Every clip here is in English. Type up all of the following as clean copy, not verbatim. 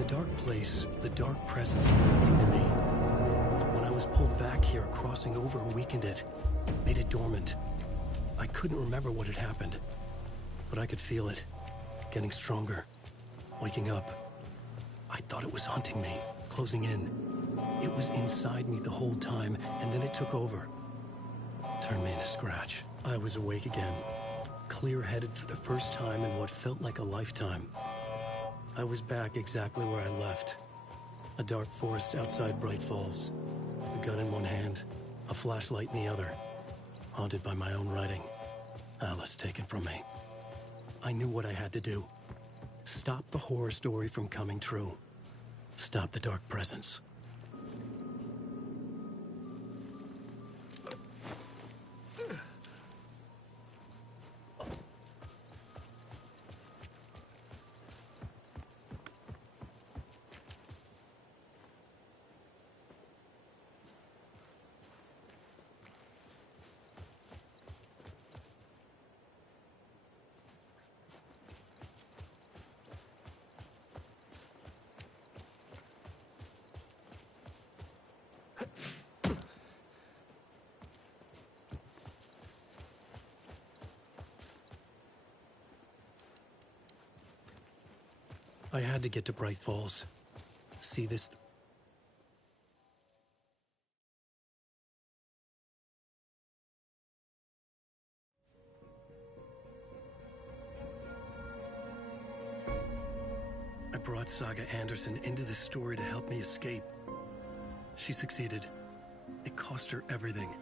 the dark place, the dark presence lit into me. When I was pulled back here, crossing over weakened it, made it dormant. I couldn't remember what had happened, but I could feel it, getting stronger, waking up. I thought it was hunting me, closing in. It was inside me the whole time, and then it took over. Turned me into Scratch. I was awake again, clear-headed for the first time in what felt like a lifetime. I was back exactly where I left. A dark forest outside Bright Falls. A gun in one hand, a flashlight in the other. Haunted by my own writing. Alice taken from me. I knew what I had to do. Stop the horror story from coming true. Stop the dark presence. I had to get to Bright Falls. See this... I brought Saga Anderson into this story to help me escape. She succeeded. It cost her everything.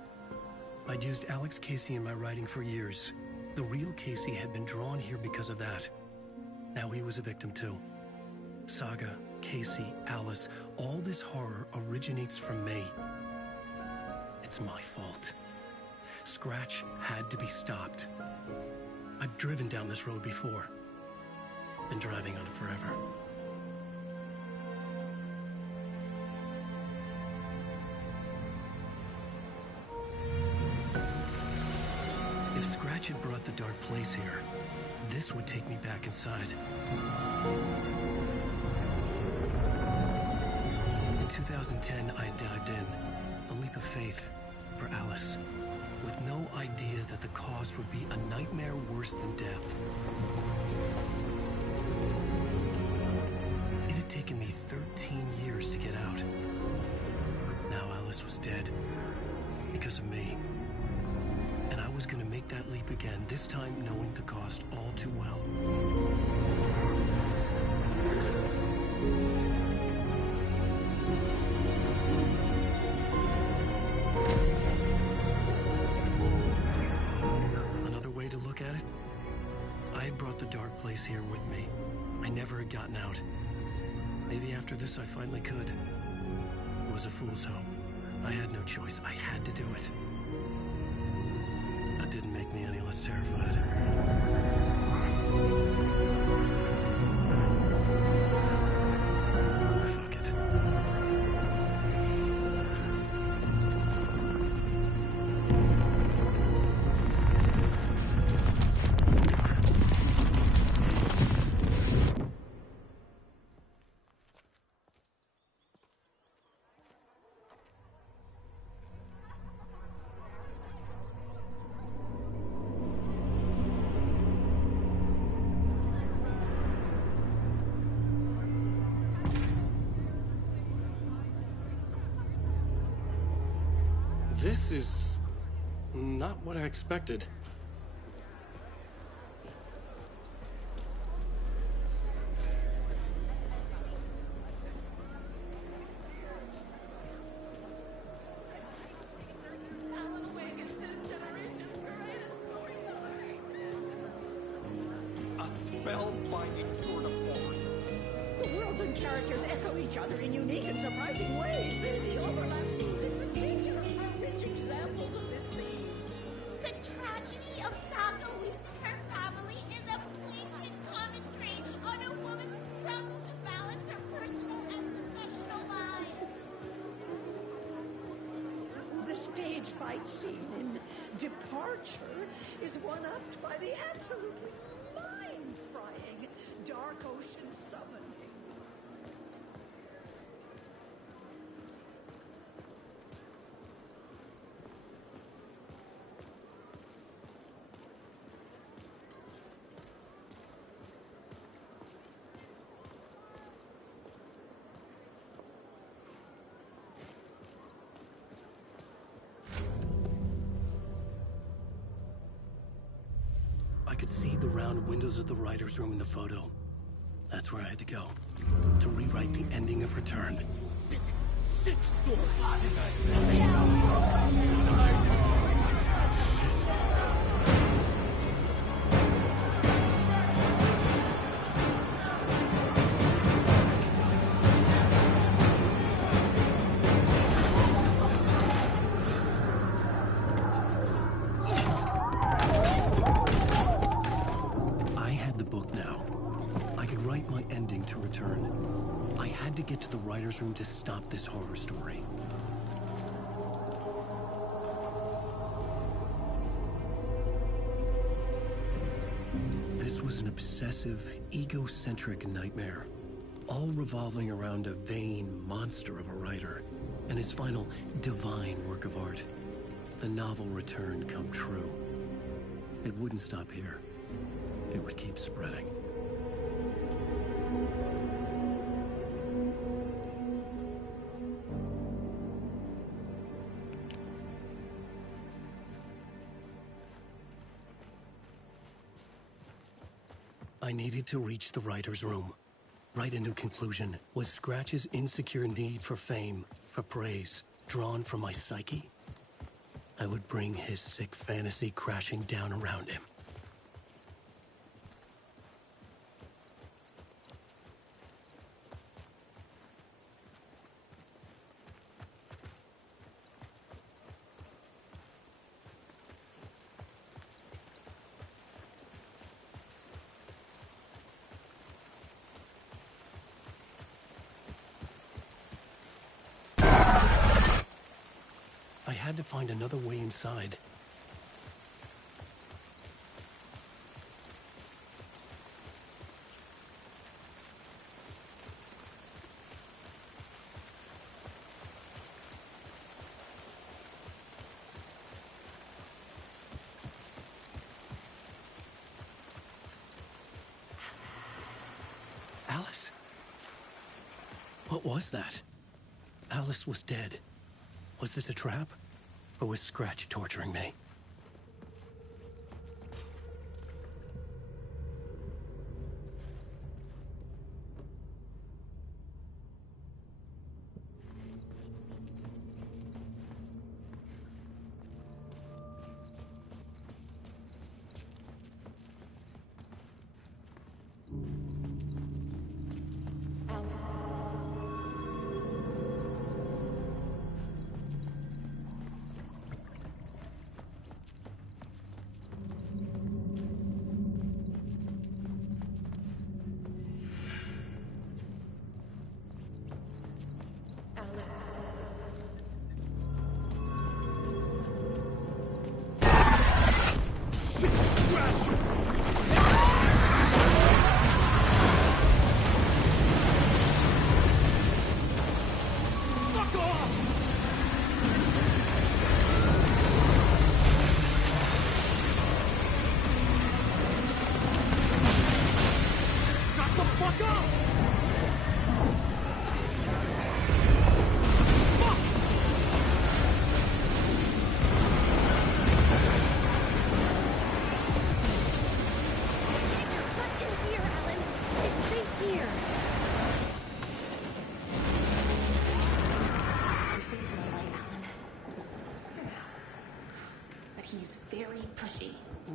I'd used Alex Casey in my writing for years. The real Casey had been drawn here because of that. Now he was a victim too. Saga, Casey, Alice, all this horror originates from me. It's my fault. Scratch had to be stopped. I've driven down this road before. Been driving on it forever. If Scratch had brought the dark place here, this would take me back inside. In 2010, I dived in, a leap of faith, for Alice, with no idea that the cost would be a nightmare worse than death. It had taken me 13 years to get out. Now Alice was dead, because of me. And I was gonna make that leap again, this time knowing the cost all too well. Another way to look at it, I had brought the dark place here with me. I never had gotten out. Maybe after this I finally could. It was a fool's hope. I had no choice. I had to do it. That didn't make me any less terrified. Fuck it. This is not what I expected. A spellbinding tour de force. The worlds and characters echo each other in unique and surprising ways. The overlap scenes in particular are rich examples of this theme. The tragedy of Saga losing her family is a blatant commentary on a woman's struggle to balance her personal and professional lives. The stage fight scene in Departure is one-upped by the absolutely mind-frying Dark Ocean summoning. could see the round windows of the writer's room in the photo. That's where I had to go, to rewrite the ending of Return. Sick story. I had the book now. I could write my ending to Return. I had to get to the writer's room to stop this horror story. This was an obsessive, egocentric nightmare, all revolving around a vain monster of a writer and his final divine work of art, the novel Return come true. It wouldn't stop here. It would keep spreading. I needed to reach the writer's room. Write a new conclusion. Was Scratch's insecure need for fame, for praise, drawn from my psyche? I would bring his sick fantasy crashing down around him. I had to find another way inside. Alice? What was that? Alice was dead. Was this a trap? Or was Scratch torturing me?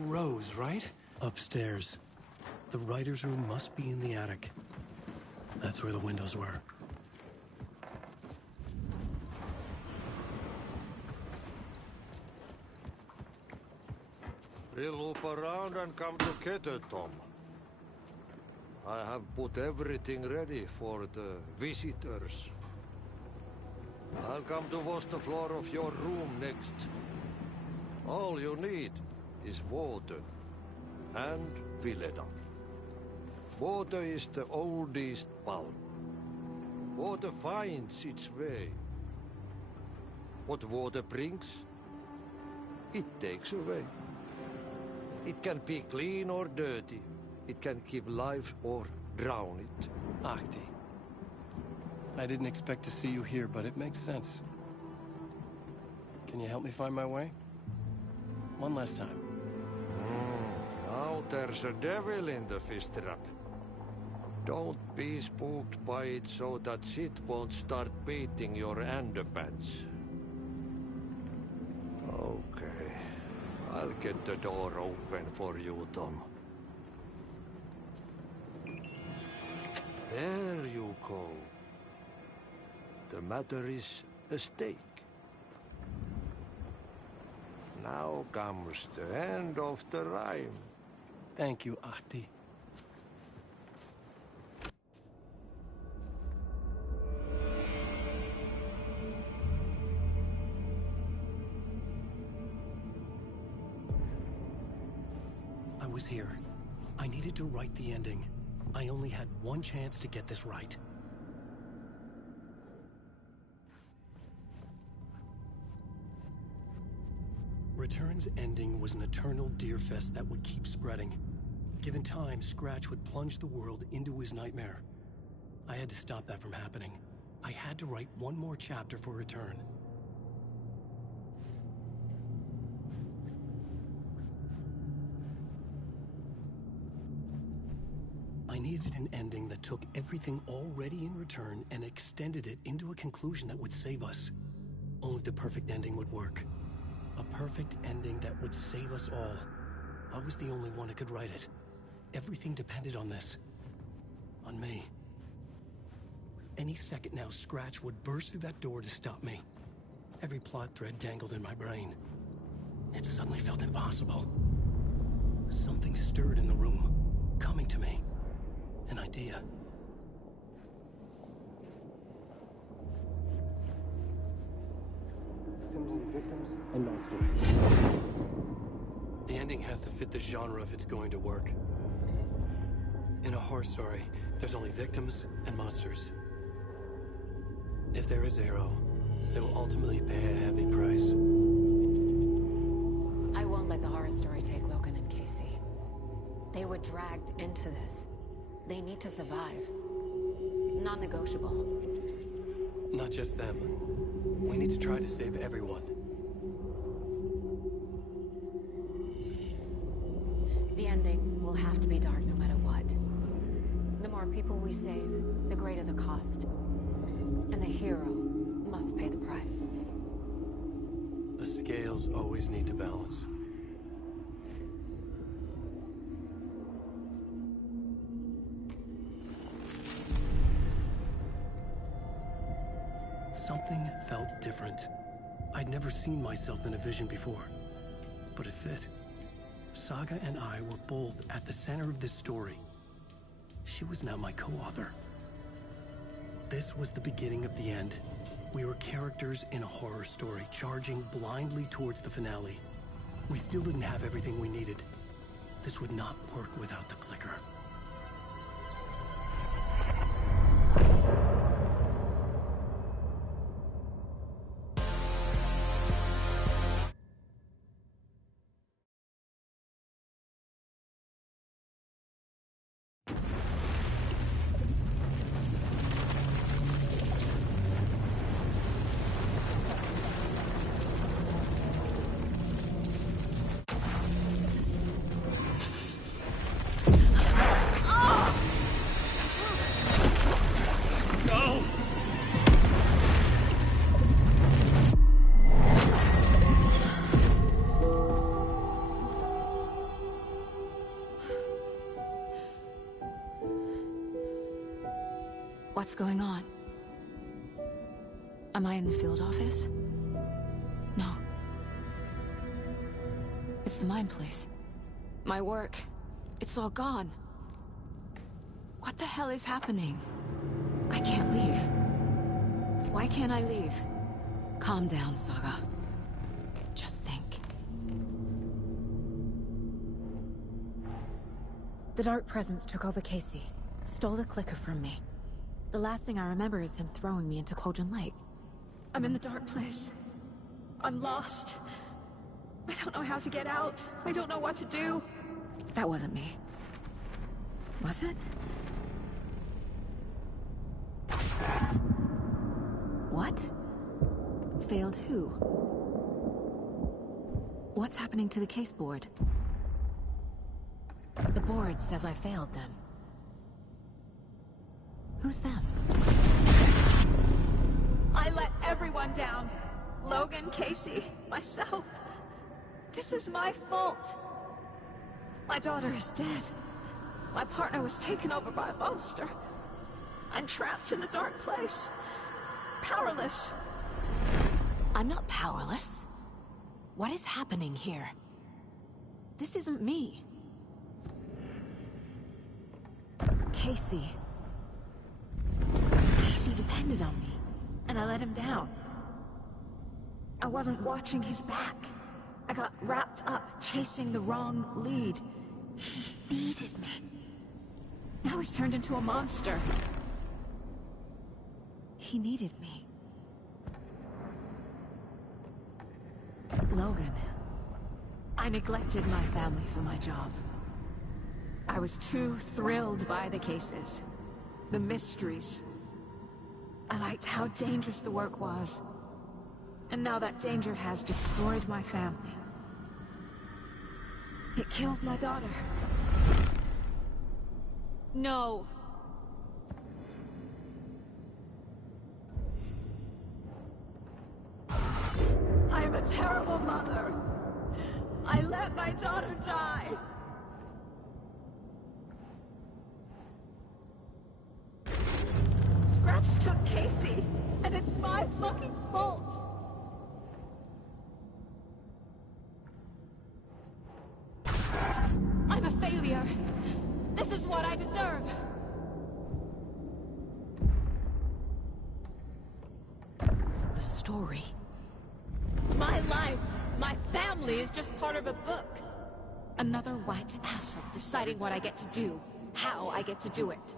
Rose, right? Upstairs. The writer's room must be in the attic. That's where the windows were. We'll loop around and come together, Tom. I have put everything ready for the visitors. I'll come to wash the floor of your room next. All you need is water and Vileda. Water is the oldest bulb. Water finds its way. What water brings, it takes away. It can be clean or dirty. It can keep life or drown it. Ahti. I didn't expect to see you here, but it makes sense. Can you help me find my way? One last time. Now there's a devil in the fish trap. Don't be spooked by it so that shit won't start beating your underpants. Okay. I'll get the door open for you, Tom. There you go. The matter is a stake. Now comes the end of the rhyme. Thank you, Ahti. I was here. I needed to write the ending. I only had one chance to get this right. Return's ending was an eternal deerfest that would keep spreading. Given time, Scratch would plunge the world into his nightmare. I had to stop that from happening. I had to write one more chapter for Return. I needed an ending that took everything already in Return and extended it into a conclusion that would save us. Only the perfect ending would work. A perfect ending that would save us all. I was the only one who could write it. Everything depended on this. On me. Any second now, Scratch would burst through that door to stop me. Every plot thread dangled in my brain. It suddenly felt impossible. Something stirred in the room, coming to me. An idea. Victims and monsters. The ending has to fit the genre if it's going to work. In a horror story, there's only victims and monsters. If there is Arrow, they will ultimately pay a heavy price. I won't let the horror story take Logan and Casey. They were dragged into this. They need to survive. Non-negotiable. Not just them. We need to try to save everyone. The ending will have to be dark no matter what. The more people we save, the greater the cost. And the hero must pay the price. The scales always need to balance. Something felt different. I'd never seen myself in a vision before, but it fit. Saga and I were both at the center of this story. She was now my co-author. This was the beginning of the end. We were characters in a horror story, charging blindly towards the finale. We still didn't have everything we needed. This would not work without the clicker. What's going on? Am I in the field office? No. It's the mine place. My work. It's all gone. What the hell is happening? I can't leave. Why can't I leave? Calm down, Saga. Just think. The Dark Presence took over Casey. Stole the clicker from me. The last thing I remember is him throwing me into Cauldron Lake. I'm in the dark place. I'm lost. I don't know how to get out. I don't know what to do. That wasn't me. Was it? What? Failed who? What's happening to the case board? The board says I failed them. Who's them? I let everyone down. Logan, Casey, myself. This is my fault. My daughter is dead. My partner was taken over by a monster. I'm trapped in the dark place. Powerless. I'm not powerless. What is happening here? This isn't me. Casey. Casey depended on me, and I let him down. I wasn't watching his back. I got wrapped up chasing the wrong lead. He needed me. Now he's turned into a monster. He needed me. Logan. I neglected my family for my job. I was too thrilled by the cases, the mysteries. I liked how dangerous the work was. And now that danger has destroyed my family. It killed my daughter. No. I'm a terrible mother. I let my daughter die. Scratch took Casey, and it's my fucking fault. I'm a failure. This is what I deserve. The story. My life, my family is just part of a book. Another white asshole deciding what I get to do, how I get to do it.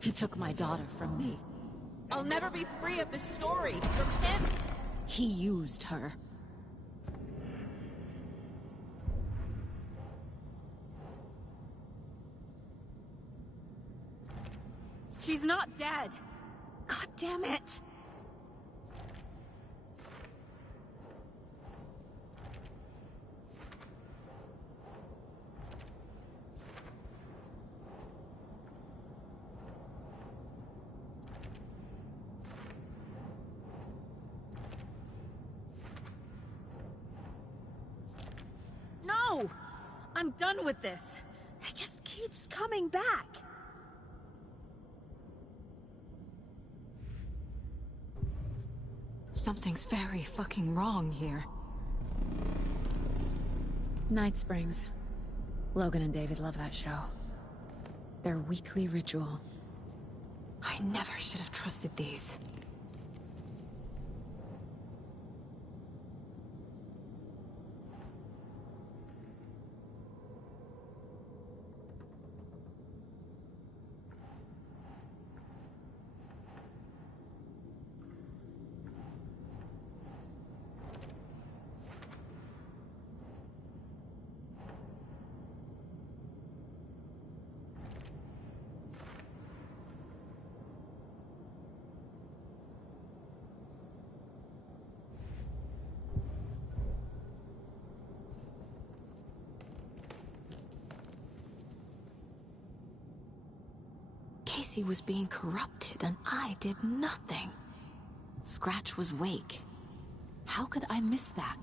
He took my daughter from me. I'll never be free of this story from him. He used her. She's not dead. God damn it. No! I'm done with this. It just keeps coming back. Something's very fucking wrong here. Night Springs. Logan and David love that show. Their weekly ritual. I never should have trusted these. Casey was being corrupted, and I did nothing. Scratch was Wake. How could I miss that?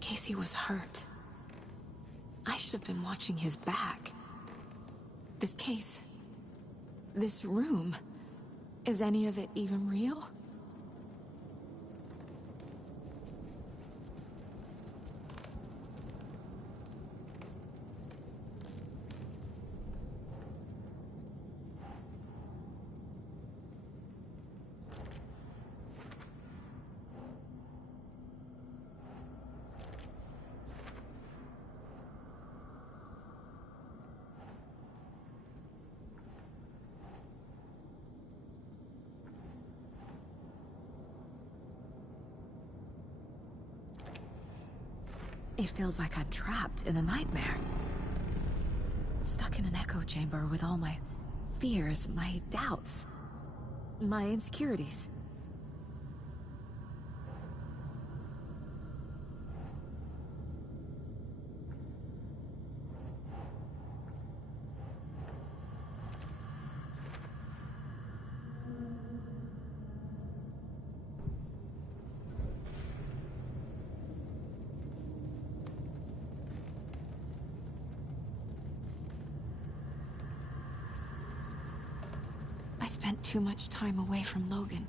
Casey was hurt. I should have been watching his back. This case... this room... is any of it even real? It feels like I'm trapped in a nightmare. Stuck in an echo chamber with all my fears, my doubts, my insecurities. I spent too much time away from Logan.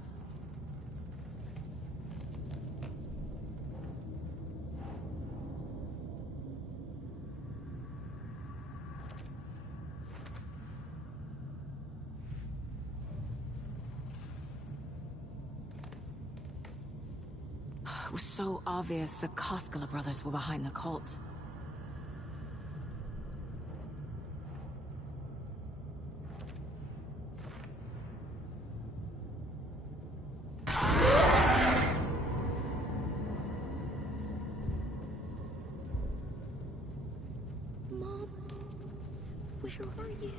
It was so obvious the Koskela brothers were behind the cult. Mom, where are you?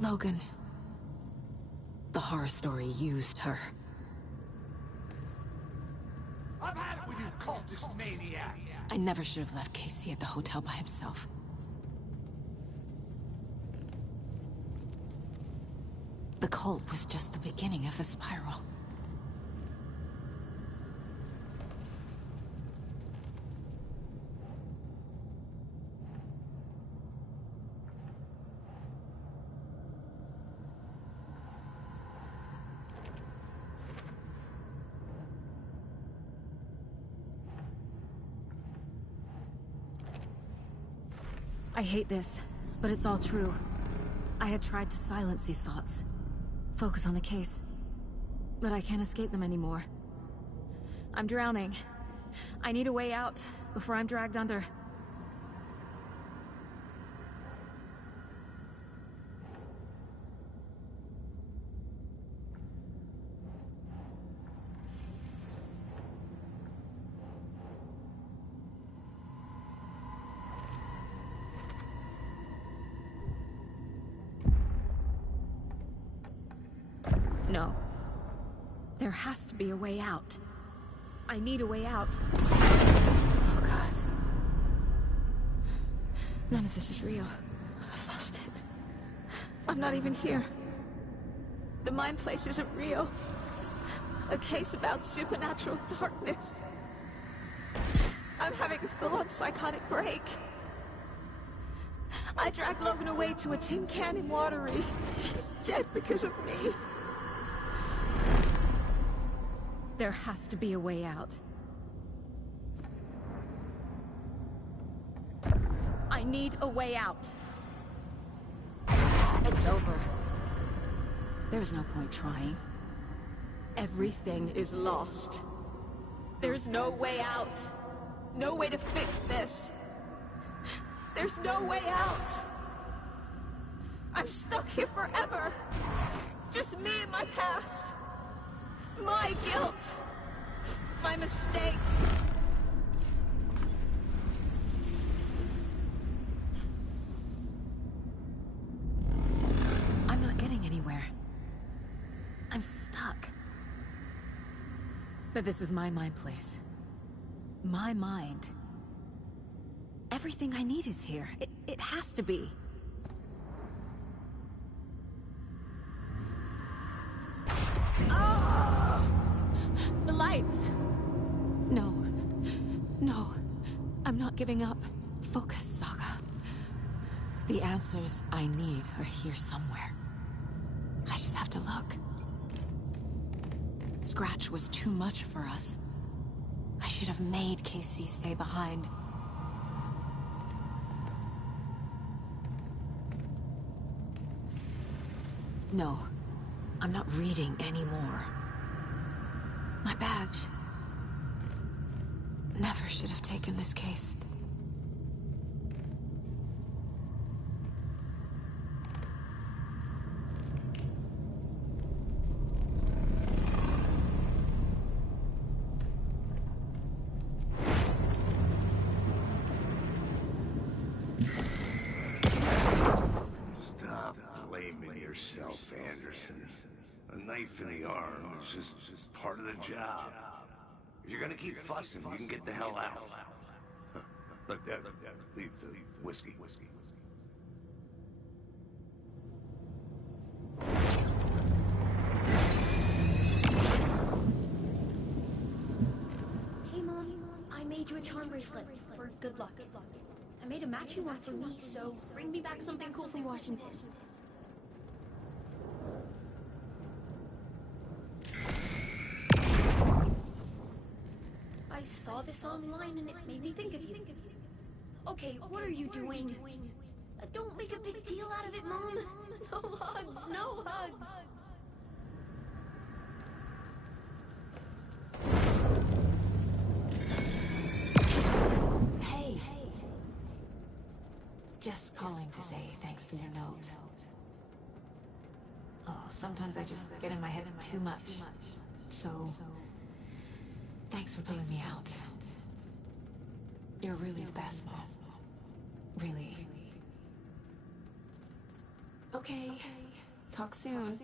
Logan. The horror story used her. I've had it with you cultist maniacs! I never should have left Casey at the hotel by himself. The cult was just the beginning of the spiral. I hate this, but it's all true. I had tried to silence these thoughts. Focus on the case. But I can't escape them anymore. I'm drowning. I need a way out before I'm dragged under. No. There has to be a way out. I need a way out. Oh, God. None of this is real. I've lost it. I'm not even here. The mind place isn't real. A case about supernatural darkness. I'm having a full-on psychotic break. I dragged Logan away to a tin can in Watery. She's dead because of me. There has to be a way out. I need a way out. It's over. There's no point trying. Everything is lost. There's no way out. No way to fix this. There's no way out. I'm stuck here forever. Just me and my past. My guilt. My mistakes. I'm not getting anywhere. I'm stuck. But this is my mind place. My mind. Everything I need is here. It has to be. Oh! The lights! No. No. I'm not giving up. Focus, Saga. The answers I need are here somewhere. I just have to look. Scratch was too much for us. I should have made Casey stay behind. No, I'm not reading anymore. My badge. Never should have taken this case. A knife in the arm is just part of the job. If you're gonna keep fussing, you can get the hell out. Look, leave the whiskey. Hey, Mom. I made you a charm bracelet for good luck. I made a matching one for me, so bring me back something cool from Washington. I saw this online and it made me think of you. Okay, what are you doing? Don't make a big deal out of it, Mom. No hugs, no hugs. Hey. Just calling to say thanks for your note. Oh, sometimes I just get in my head too much. So, thanks for pulling me out. You're really the best, Mom. Really. Okay. Talk soon.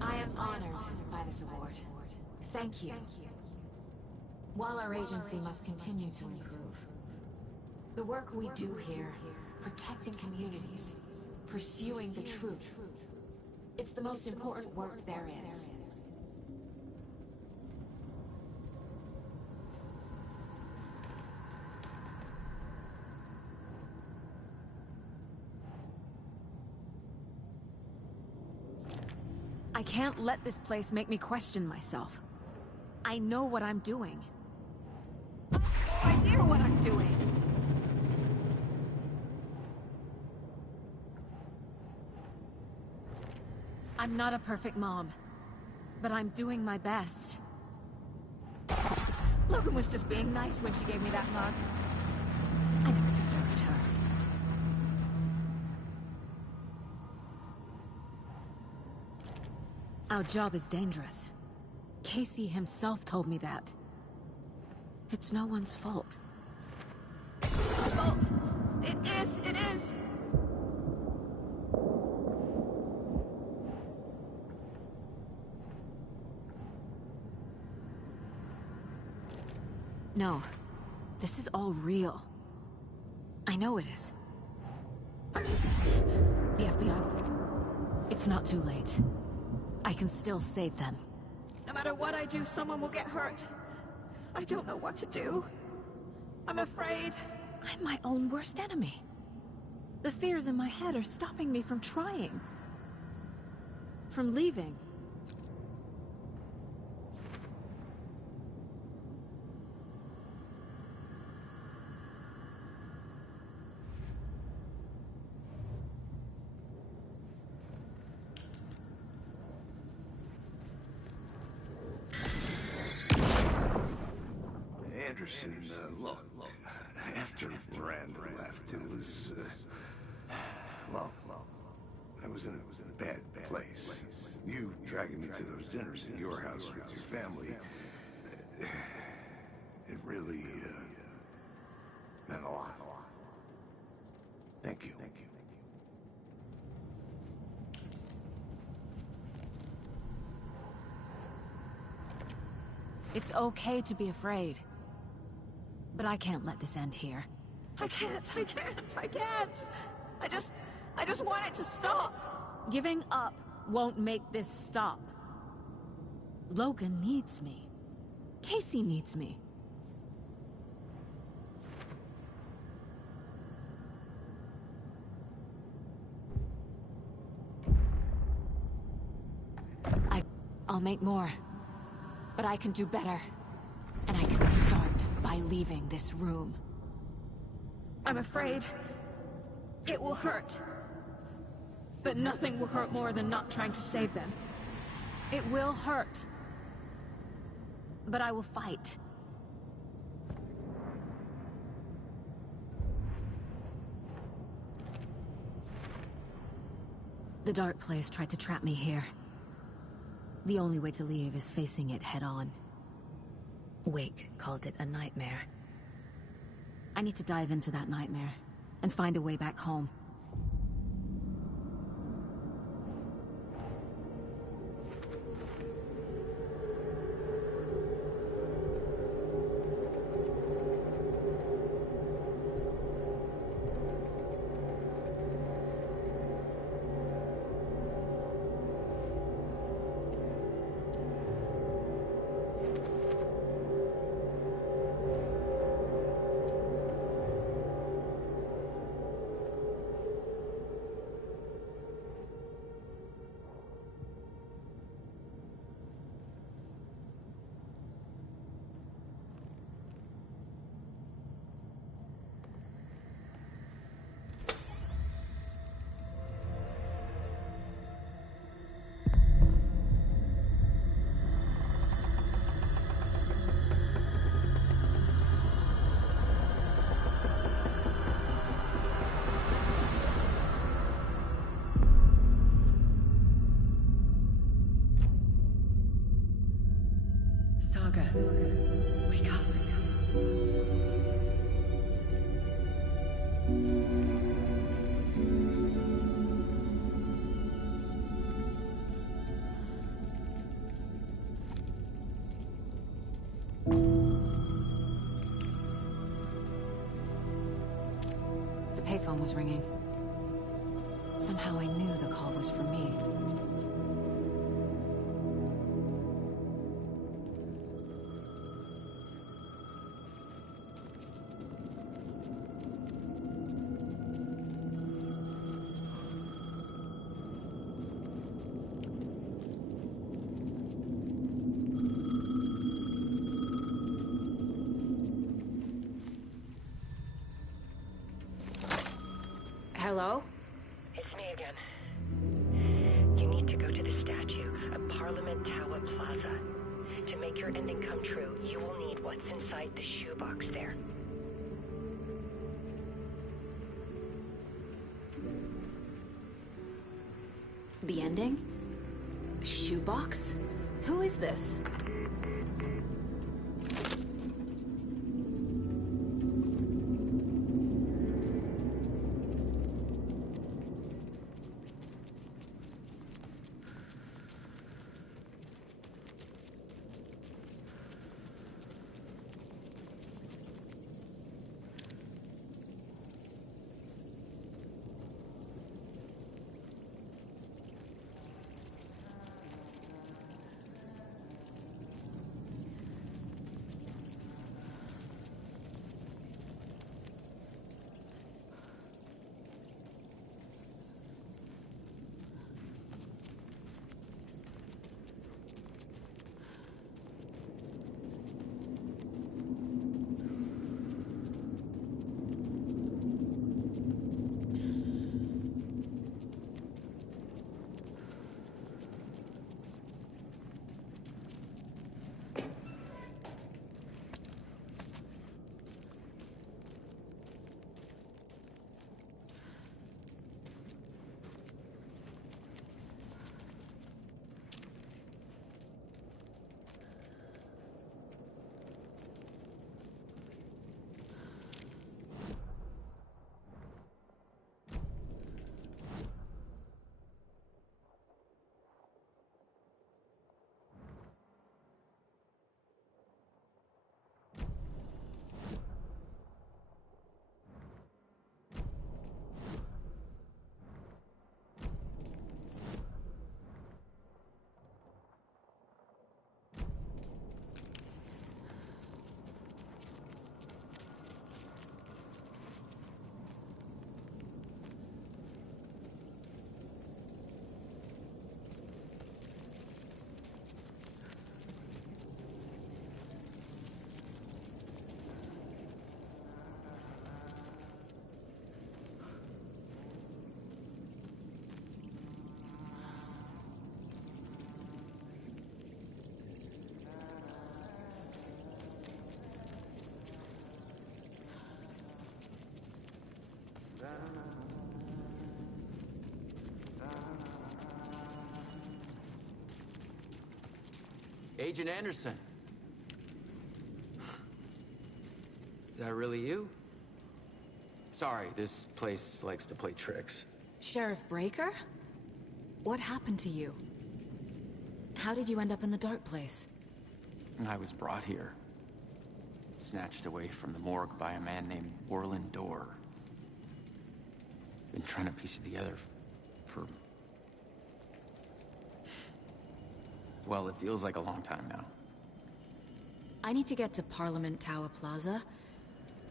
I am honored by this award. Thank you. While our agency must continue to improve, the work we do here, protecting communities, pursuing the truth, it's the most important work there is. I can't let this place make me question myself. I know what I'm doing. I have no idea what I'm doing. I'm not a perfect mom, but I'm doing my best. Logan was just being nice when she gave me that mug. I never deserved her. Our job is dangerous. Casey himself told me that. It's no one's fault. Fault! It is! No. This is all real. I know it is. The FBI... It's not too late. I can still save them. No matter what I do, someone will get hurt. I don't know what to do. I'm afraid. I'm my own worst enemy. The fears in my head are stopping me from trying. From leaving. Anderson, look, after Miranda left, it was, well, I was in a bad place. You dragging me to those dinners at your house with your family, it really, meant a lot. Thank you. It's okay to be afraid. But I can't let this end here. I can't. I just want it to stop. Giving up won't make this stop. Logan needs me. Casey needs me. I'll make more. But I can do better. And I can start by leaving this room. I'm afraid it will hurt. But nothing will hurt more than not trying to save them. It will hurt. But I will fight. The dark place tried to trap me here. The only way to leave is facing it head-on. Wake called it a nightmare. I need to dive into that nightmare and find a way back home. Saga, wake up. The payphone was ringing. Somehow I knew the call was for me. Hello? It's me again. You need to go to the statue at Parliament Tower Plaza. To make your ending come true, you will need what's inside the shoebox there. The ending? A shoebox? Who is this? Agent Anderson. Is that really you? Sorry, this place likes to play tricks. Sheriff Breaker? What happened to you? How did you end up in the dark place? I was brought here. Snatched away from the morgue by a man named Orland Dorr. Been trying to piece it together for... well, it feels like a long time now. I need to get to Parliament Tower Plaza.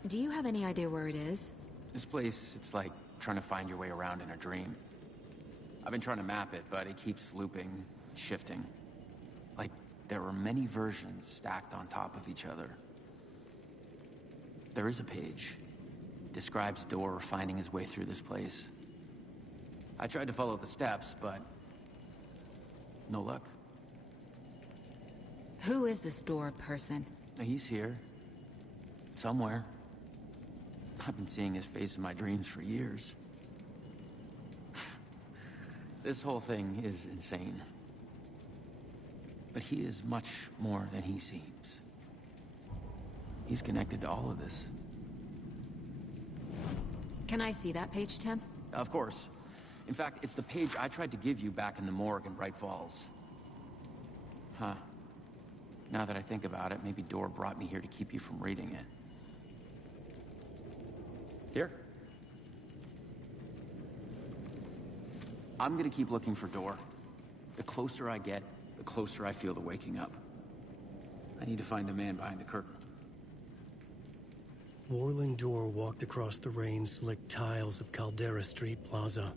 Do you have any idea where it is? This place, it's like trying to find your way around in a dream. I've been trying to map it, but it keeps looping, shifting. Like there are many versions stacked on top of each other. There is a page. Describes Dorr finding his way through this place. I tried to follow the steps, but no luck. Who is this Dorr person? He's here. Somewhere. I've been seeing his face in my dreams for years. This whole thing is insane. But he is much more than he seems. He's connected to all of this. Can I see that page, Tim? Of course. In fact, it's the page I tried to give you back in the morgue in Bright Falls. Huh. Now that I think about it, maybe Dor brought me here to keep you from reading it. Here. I'm gonna keep looking for Dor. The closer I get, the closer I feel to waking up. I need to find the man behind the curtain. Warland Dor walked across the rain-slicked tiles of Caldera Street Plaza.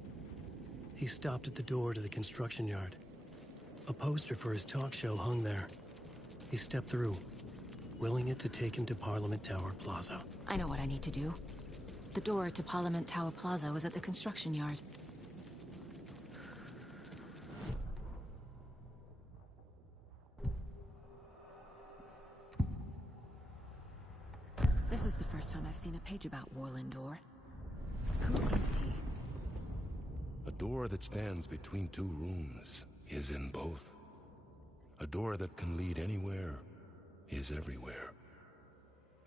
He stopped at the door to the construction yard. A poster for his talk show hung there. He stepped through, willing it to take him to Parliament Tower Plaza. I know what I need to do. The door to Parliament Tower Plaza was at the construction yard. This is the first time I've seen a page about Warland Dor. Who is he? A door that stands between two rooms is in both. A door that can lead anywhere is everywhere.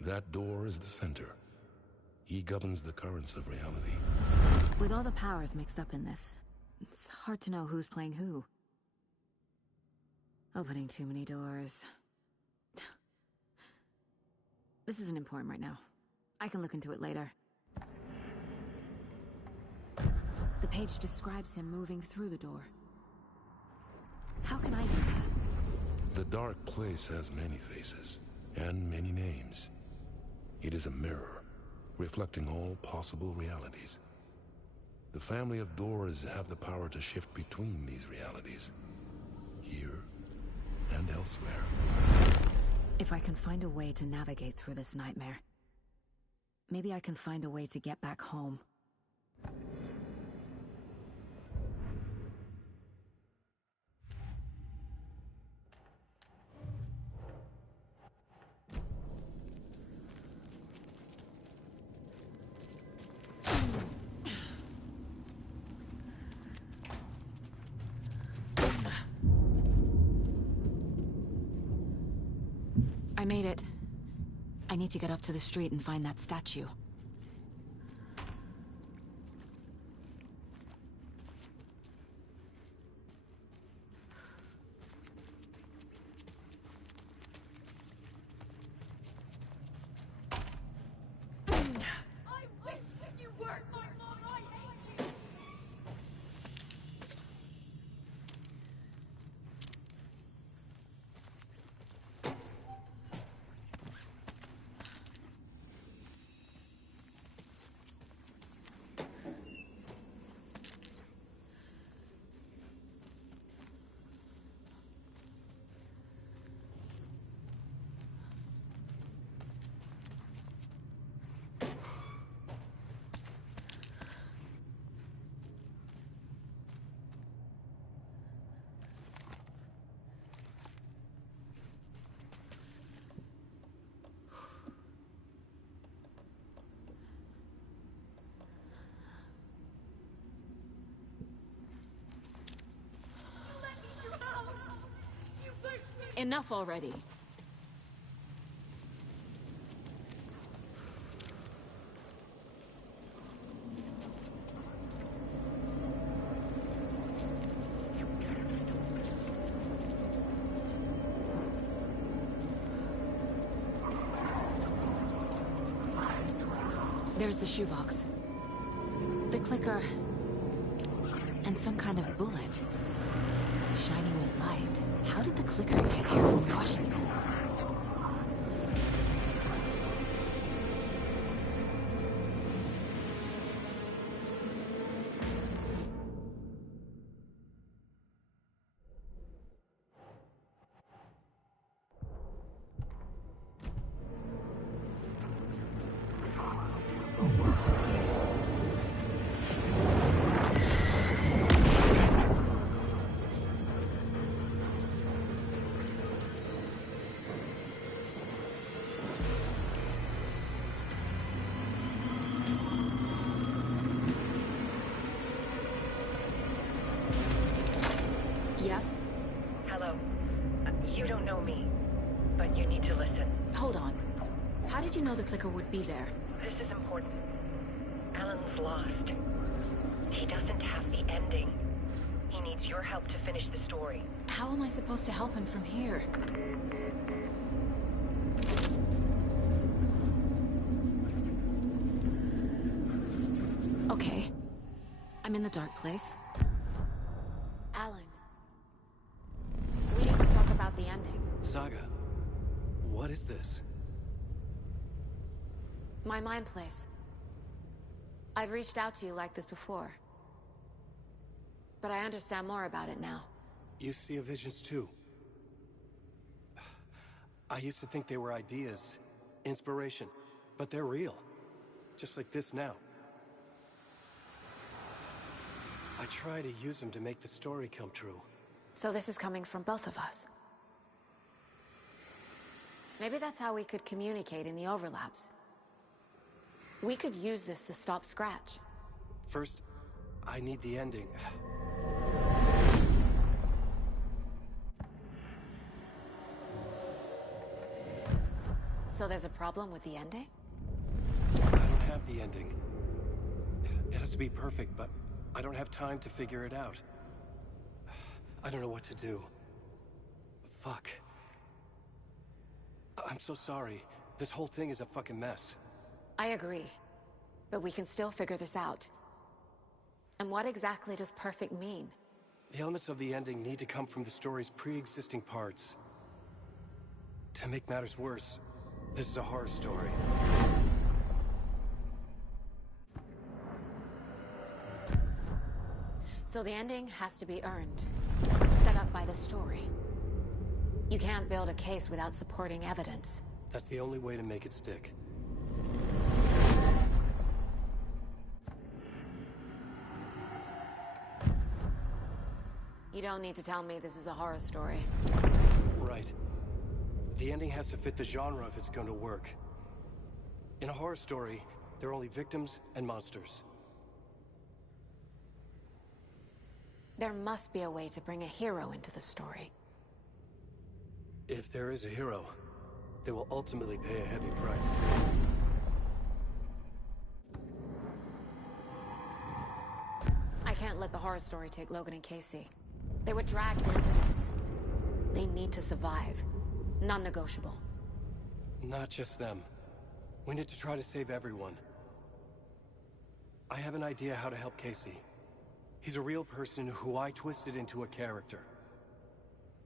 That door is the center. He governs the currents of reality. With all the powers mixed up in this, it's hard to know who's playing who. Opening too many doors. This isn't important right now. I can look into it later. The page describes him moving through the door. How can I do that? The dark place has many faces and many names. It is a mirror, reflecting all possible realities. The family of Doors have the power to shift between these realities, here and elsewhere. If I can find a way to navigate through this nightmare, maybe I can find a way to get back home. I made it. I need to get up to the street and find that statue. I wish you weren't my mom. I hate you. Enough already. There's the shoebox. The clicker. And some kind of bullet. Shining with light. How did the clicker get here from Washington? know me, but you need to listen. Hold on. How did you know the clicker would be there? This is important. Alan's lost. He doesn't have the ending. He needs your help to finish the story. How am I supposed to help him from here? Okay. I'm in the dark place. Alan. We need to talk about the ending. Saga, what is this? My mind place. I've reached out to you like this before. But I understand more about it now. You see visions too. I used to think they were ideas, inspiration, but they're real. Just like this now. I try to use them to make the story come true. So this is coming from both of us. Maybe that's how we could communicate in the overlaps. We could use this to stop Scratch. First, I need the ending. So there's a problem with the ending? I don't have the ending. It has to be perfect, but I don't have time to figure it out. I don't know what to do. Fuck. I'm so sorry. This whole thing is a fucking mess. I agree. But we can still figure this out. And what exactly does perfect mean? The elements of the ending need to come from the story's pre-existing parts. To make matters worse, this is a horror story. So the ending has to be earned, set up by the story. You can't build a case without supporting evidence. That's the only way to make it stick. You don't need to tell me this is a horror story. Right. The ending has to fit the genre if it's going to work. In a horror story, there are only victims and monsters. There must be a way to bring a hero into the story. If there is a hero, they will ultimately pay a heavy price. I can't let the horror story take Logan and Casey. They were dragged into this. They need to survive. Non-negotiable. Not just them. We need to try to save everyone. I have an idea how to help Casey. He's a real person who I twisted into a character.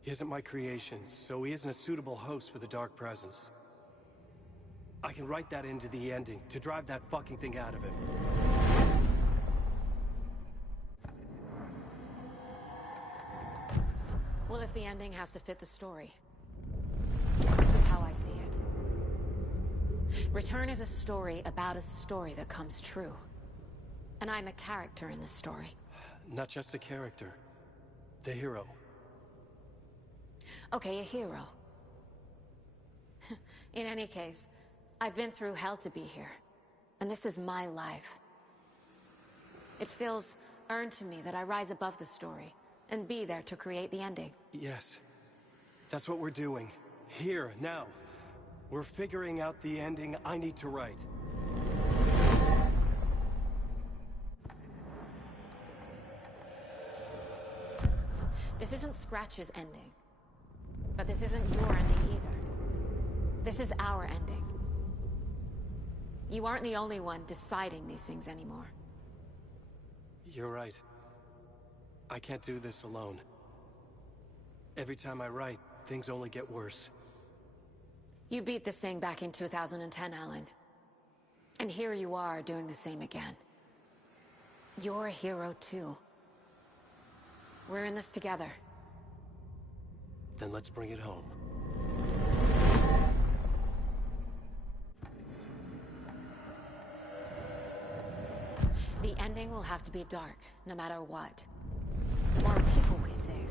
He isn't my creation, so he isn't a suitable host for the Dark Presence. I can write that into the ending to drive that fucking thing out of him. Well, if the ending has to fit the story, this is how I see it. Return is a story about a story that comes true. And I'm a character in this story. Not just a character. The hero. Okay, a hero. In any case, I've been through hell to be here. And this is my life. It feels earned to me that I rise above the story and be there to create the ending. Yes. That's what we're doing. Here, now. We're figuring out the ending I need to write. This isn't Scratch's ending. But this isn't your ending either. This is our ending. You aren't the only one deciding these things anymore. You're right. I can't do this alone. Every time I write, things only get worse. You beat this thing back in 2010, Alan. And here you are doing the same again. You're a hero too. We're in this together. Then let's bring it home. The ending will have to be dark, no matter what. The more people we save,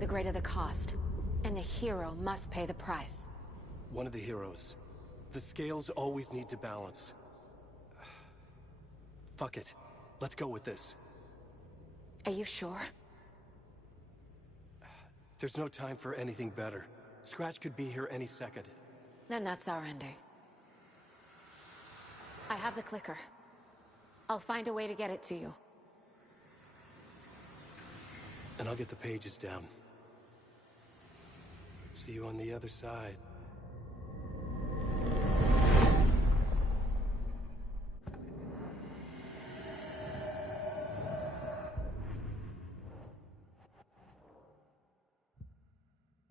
the greater the cost. And the hero must pay the price. One of the heroes. The scales always need to balance. Fuck it. Let's go with this. Are you sure? There's no time for anything better. Scratch could be here any second. Then that's our ending. I have the clicker. I'll find a way to get it to you. And I'll get the pages down. See you on the other side.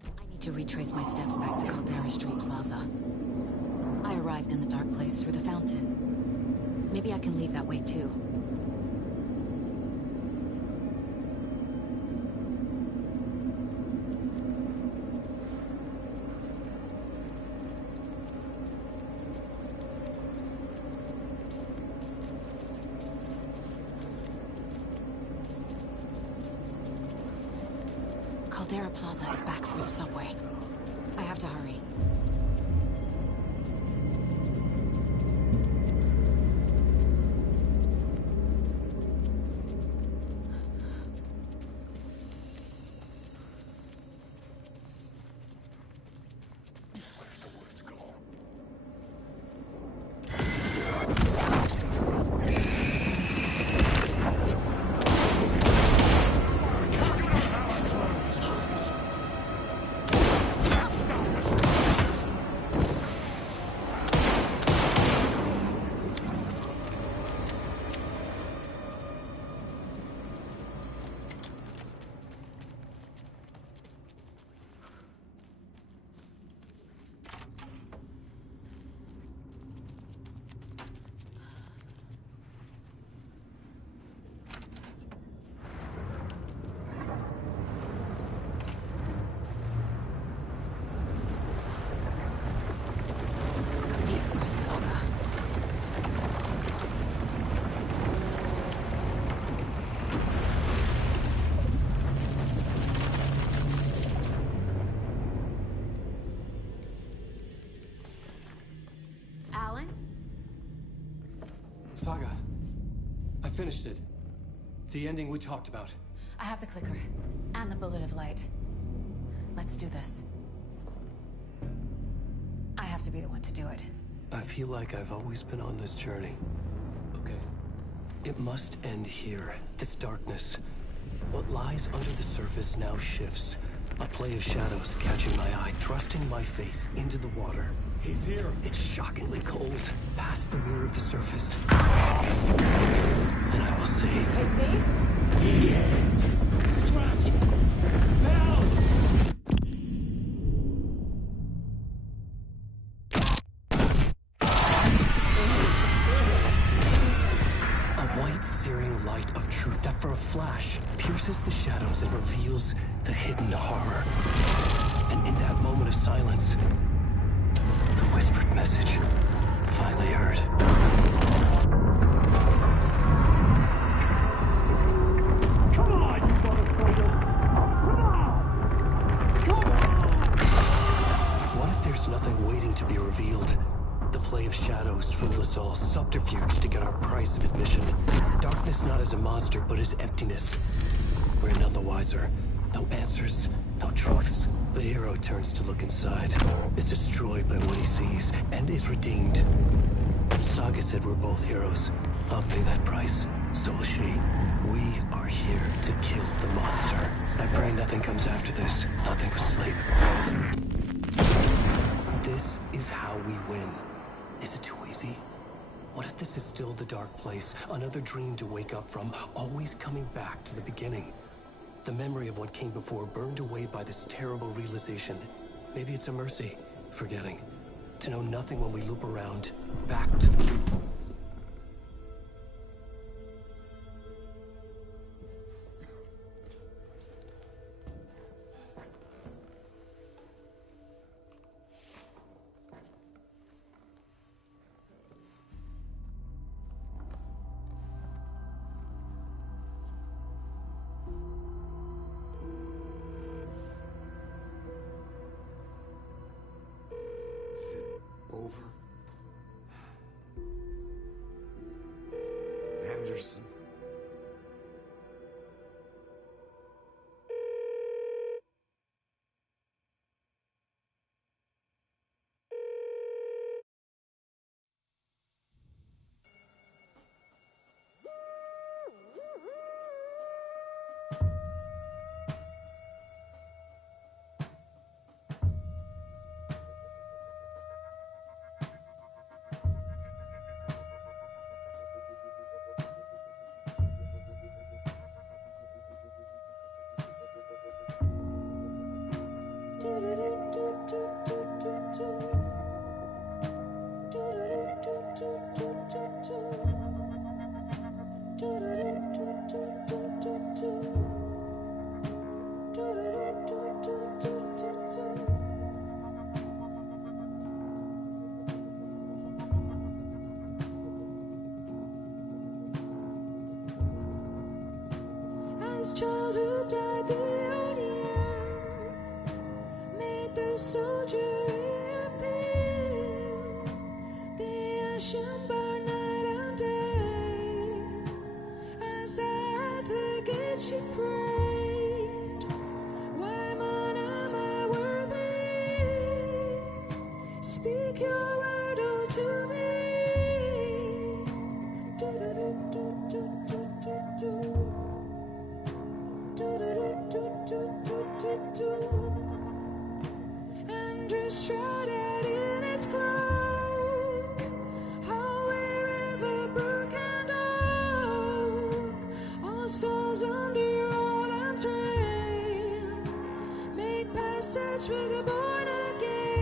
I need to retrace my steps back to Caldera Street Plaza. I arrived in the dark place through the fountain. Maybe I can leave that way too. Caldera Plaza is back through the subway. I have to hurry. Saga, I finished it. The ending we talked about. I have the clicker and the bullet of light. Let's do this. I have to be the one to do it. I feel like I've always been on this journey. Okay. It must end here. This darkness. What lies under the surface now shifts. A play of shadows catching my eye, thrusting my face into the water. He's here. It's shockingly cold, past the mirror of the surface. And I will say... Casey? Scratch! Help! A white, searing light of truth that for a flash pierces the shadows and reveals the hidden horror. And in that moment of silence, the whispered message finally heard. Come on, you motherfucker! Come on! Come on! What if there's nothing waiting to be revealed? The play of shadows fool us all, subterfuge to get our price of admission. Darkness not as a monster, but as emptiness. We're none the wiser. No answers, no truths. The hero turns to look inside, is destroyed by what he sees, and is redeemed. Saga said we're both heroes. I'll pay that price. So will she. We are here to kill the monster. I pray nothing comes after this. Nothing but sleep. This is how we win. Is it too easy? What if this is still the dark place? Another dream to wake up from, always coming back to the beginning. The memory of what came before burned away by this terrible realization. Maybe it's a mercy, forgetting. To know nothing when we loop around, back to the... Is it over? Anderson? As childhood died, the old year made the soldier reappear. The ashen burn night and day. As at the gate she prayed, why man am I worthy? Speak your word unto me. And dress shrouded in its cloak, how wherever brook and oak, all souls under all arms reign, made passage for the born again.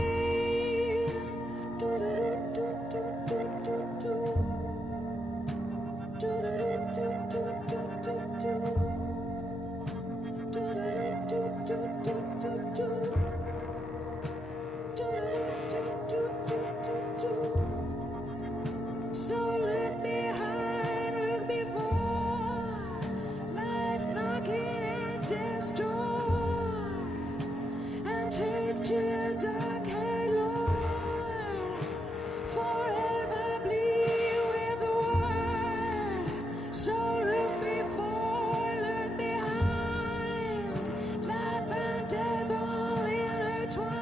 So look behind, look before, life knocking at death's door, and take to the dark hand, Lord, forever bleed with the word. So look before, look behind, life and death all intertwined,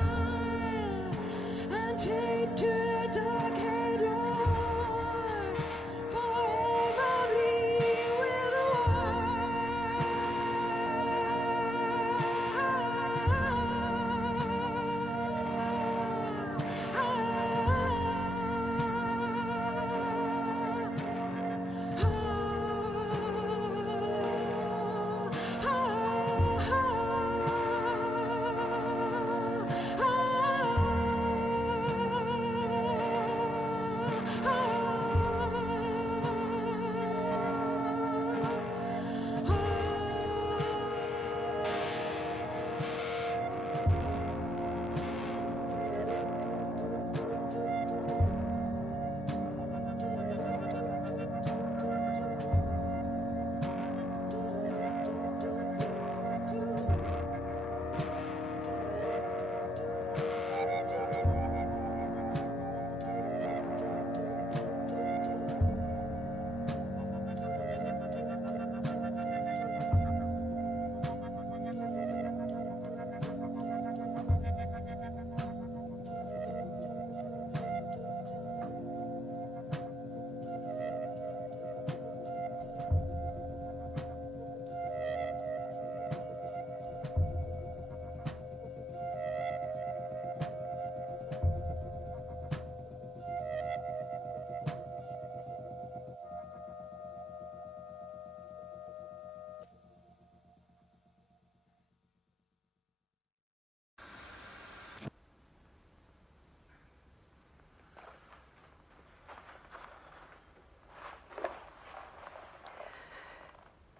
and take to the dark hand, Lord, forever bleed with the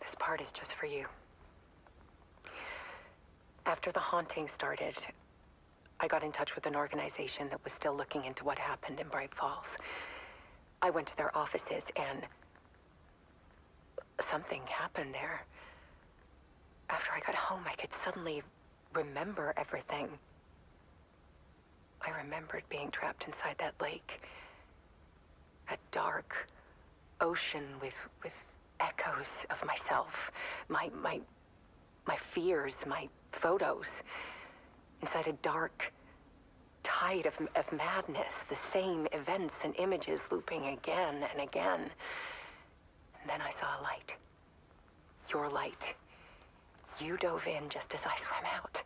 This part is just for you. After the haunting started, I got in touch with an organization that was still looking into what happened in Bright Falls. I went to their offices and something happened there. After I got home, I could suddenly remember everything. I remembered being trapped inside that lake. A dark ocean with echoes of myself. My fears, my photos. Inside a dark tide of madness. The same events and images looping again and again. And then I saw a light. Your light. You dove in just as I swam out.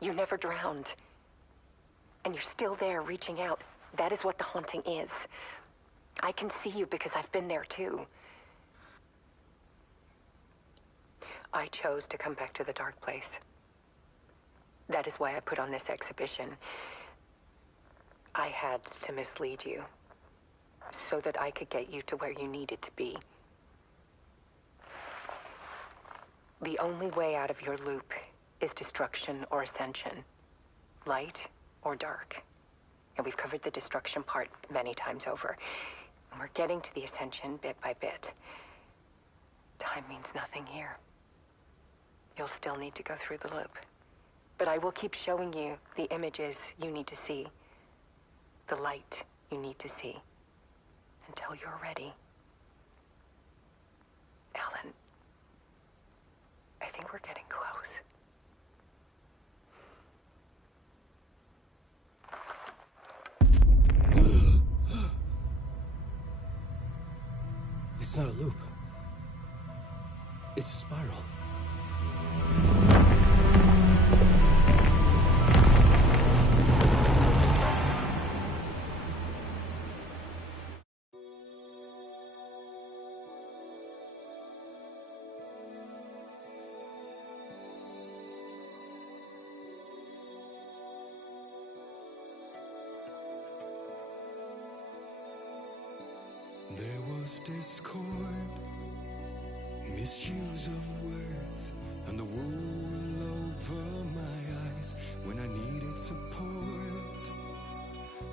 You never drowned. And you're still there reaching out. That is what the haunting is. I can see you because I've been there too. I chose to come back to the dark place. That is why I put on this exhibition. I had to mislead you, so that I could get you to where you needed to be. The only way out of your loop is destruction or ascension, light or dark. And we've covered the destruction part many times over. And we're getting to the ascension bit by bit. Time means nothing here. You'll still need to go through the loop. But I will keep showing you the images you need to see, the light you need to see, until you're ready. Ellen, I think we're getting close. It's not a loop. It's a spiral. There was discord, misuse of worth, and the wool over my eyes when I needed support.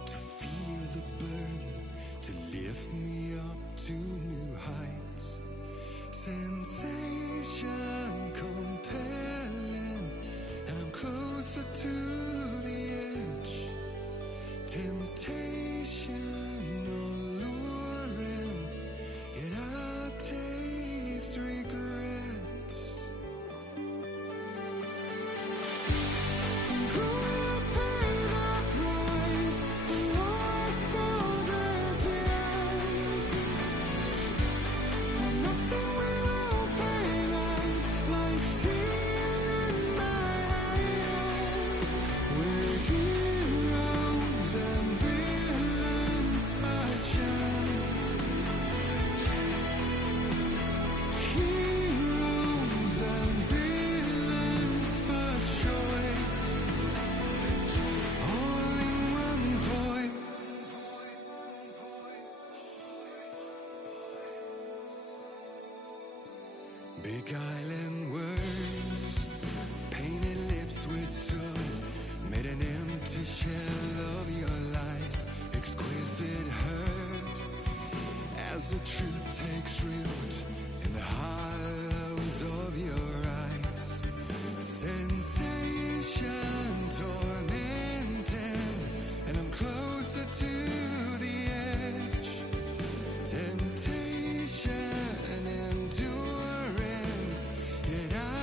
To feel the burn, to lift me up to new heights. Sensation compelling, and I'm closer to the edge. Temptation alluring, yet I taste regrets. Though I paid a price and lost all that end, nothing will open eyes like steel in my hand. We're heroes and villains by chance. Heroes and villains by choice. All in one voice. Beguiling words, painted lips with soot, made an empty shell of your lies. Exquisite hurt as the truth takes root in the hollows of your eyes. Sensation tormenting, and I'm closer to the edge. Temptation enduring, yet I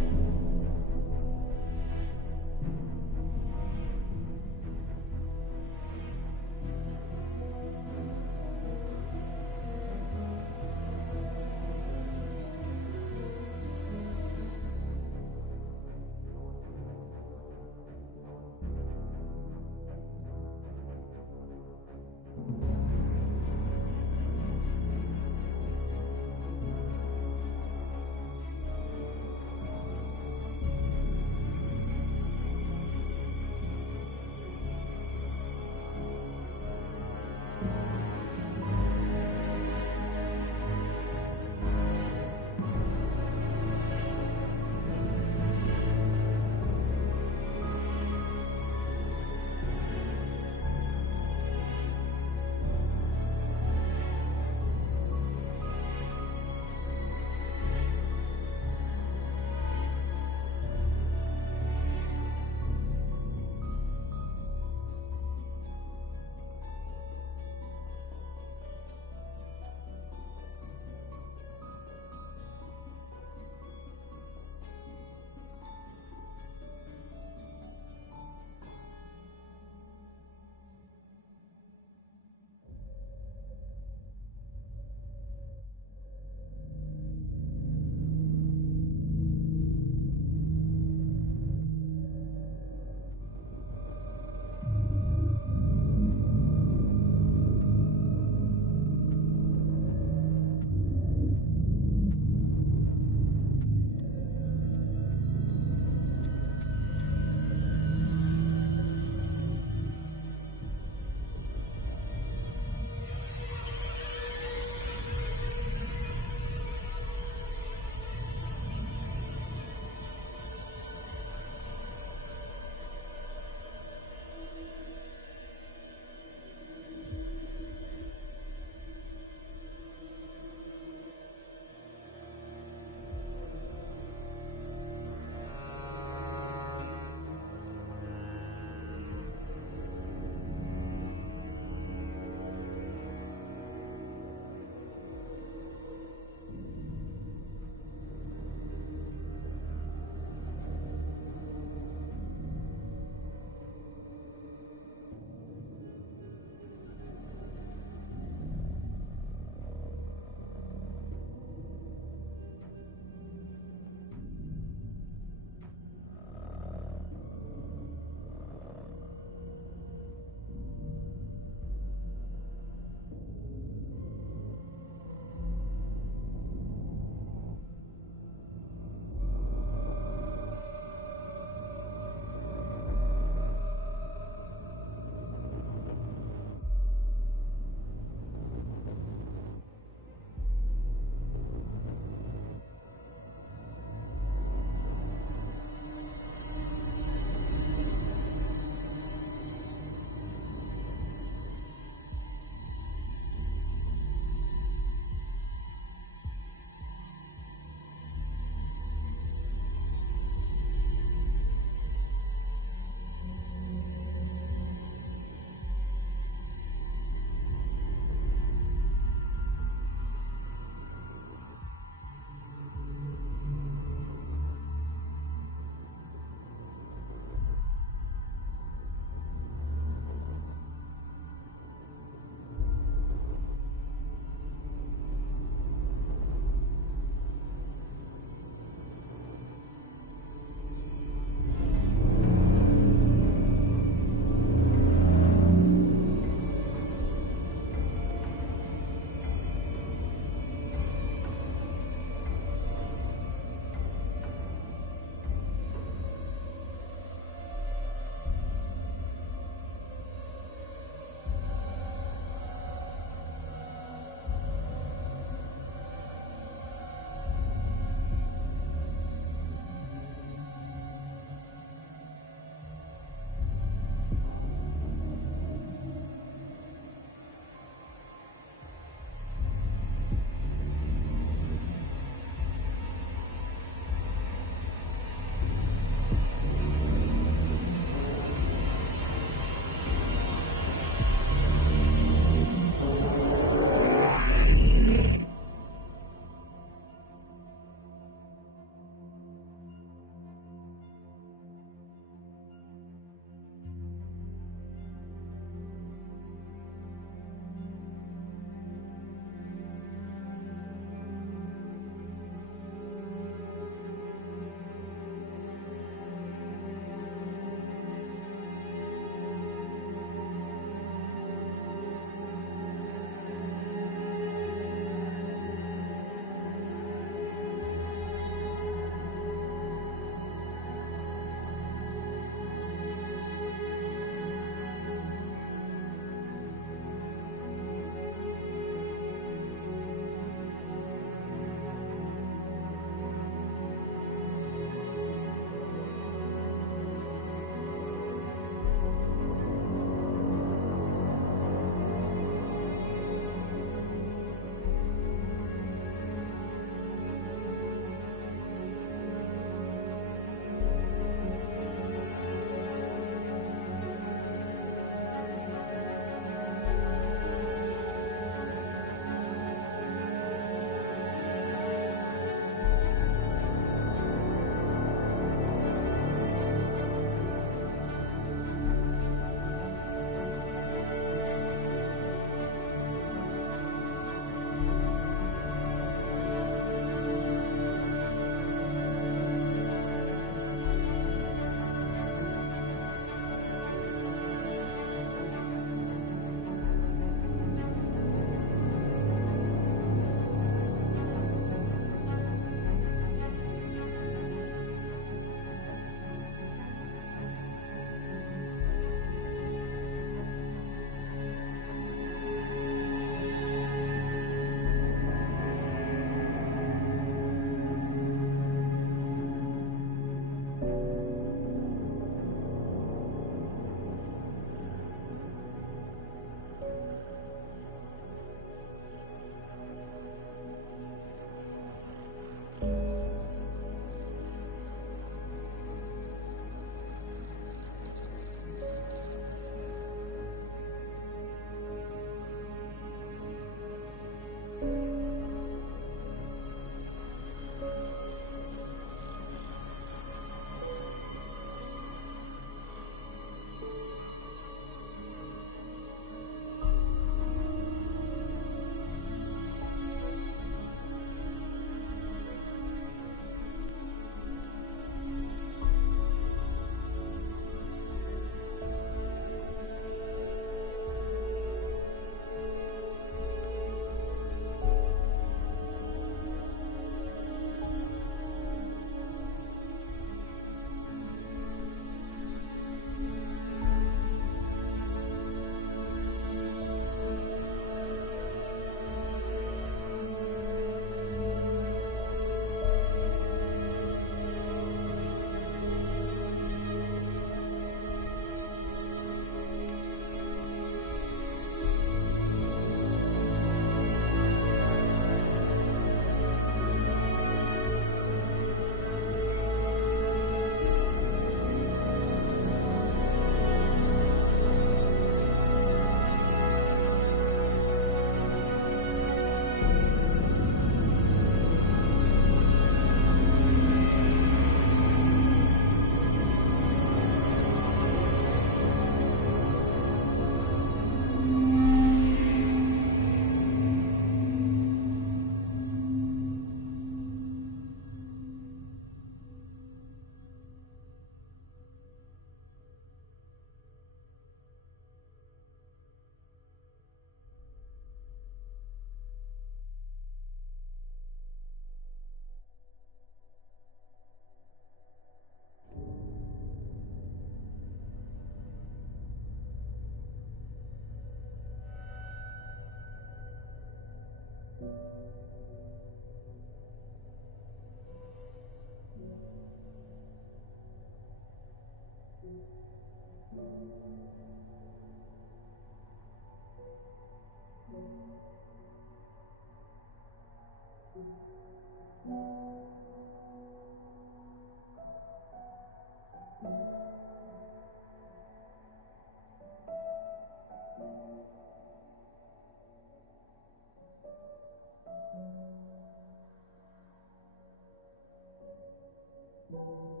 you.